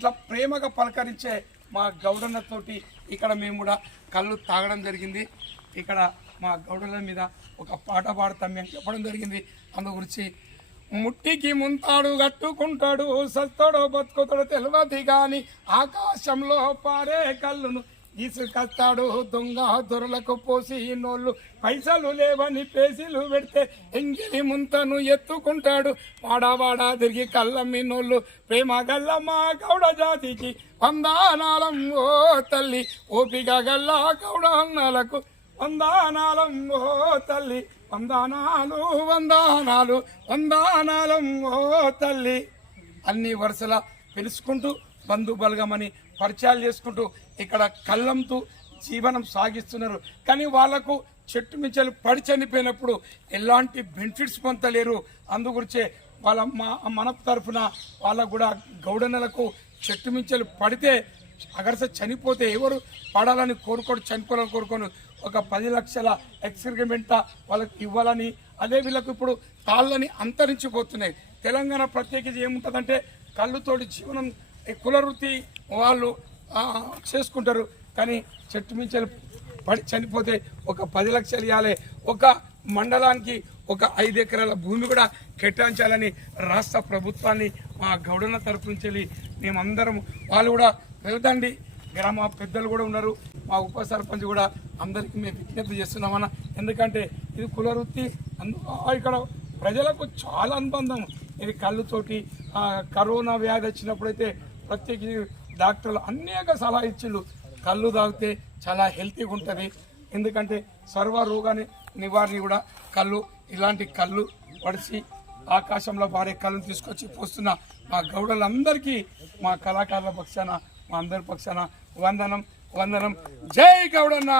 ఇట్లా ప్రేమగా పలకరించే మా గౌడన్నతోటి ఇక్కడ మేము కూడా కళ్ళు తాగడం జరిగింది. ఇక్కడ మా గౌడల మీద ఒక పాట పాడతాం మేము చెప్పడం జరిగింది. అందు గురించి ముట్టికి ముంతాడు కట్టుకుంటాడు సస్తడో బతుకుతాడో తెలియదు కానీ ఆకాశంలో పారే కళ్ళును తీసుకొస్తాడు దొంగ దొరలకు పోసి నోళ్ళు. పైసలు లేవని పేసీలు పెడితే ఎంగిలి ముంతను ఎత్తుకుంటాడు. వాడావాడా తిరిగి కళ్ళమ్మి నోళ్ళు. ప్రేమ గల్లమ్మ గౌడ జాతికి వందానాలం. ఓ తల్లి ఓపిక గల్ల గౌడ అన్నలకు వందానాలం. ఓ తల్లి వందానాలు వందానాలు వందానాలం. ఓ తల్లి. అన్ని వరుసల పిలుచుకుంటూ బంధు బలగమని పరిచయాలు చేసుకుంటూ ఇక్కడ కళ్ళంతో జీవనం సాగిస్తున్నారు. కానీ వాళ్ళకు చెట్టు మించలు పడి చనిపోయినప్పుడు ఎలాంటి బెనిఫిట్స్ పొందలేరు. అందుగురించే వాళ్ళ మా మన తరఫున వాళ్ళకు కూడా గౌడన్నలకు చెట్టు మించలు పడితే అగరస చనిపోతే ఎవరు పడాలని కోరుకోడు చనిపోవాలని కోరుకోను. ఒక పది లక్షల ఎక్స్పెరిమెంట్ వాళ్ళకి ఇవ్వాలని అదే వీళ్ళకు ఇప్పుడు తాళ్ళని అంతరించిపోతున్నాయి. తెలంగాణ ప్రత్యేకించి ఏముంటుందంటే కళ్ళుతోటి జీవనం కుల వృత్తి వాళ్ళు చేసుకుంటారు. కానీ చెట్టు మించలు పడి చనిపోతే ఒక పది లక్షలు ఇవ్వాలి. ఒక మండలానికి ఒక ఐదు ఎకరాల భూమి కూడా కేటాయించాలని రాష్ట్ర ప్రభుత్వాన్ని మా గౌడన్న తరపు నుంచి వెళ్ళి మేమందరం వాళ్ళు కూడా వెళ్దండి గ్రామ పెద్దలు కూడా ఉన్నారు. మా ఉప సర్పంచ్ కూడా అందరికీ మేము విజ్ఞప్తి చేస్తున్నామన్న. ఎందుకంటే ఇది కుల వృత్తి. అందు ఇక్కడ ప్రజలకు చాలా అనుబంధం. ఇది కళ్ళుతోటి కరోనా వ్యాధి వచ్చినప్పుడైతే ప్రత్యేకించి డాక్టర్లు అనేక సలహా ఇచ్చిళ్ళు కళ్ళు తాగితే చాలా హెల్తీగా ఉంటుంది. ఎందుకంటే సర్వ రోగాన్ని నివారణ కూడా కళ్ళు ఇలాంటి కళ్ళు పడిచి ఆకాశంలో పారే కళ్ళను తీసుకొచ్చి పోస్తున్న మా గౌడలందరికీ మా కళాకారుల పక్షాన మా అందరి పక్షాన వందనం వందనం. జై గౌడన్న!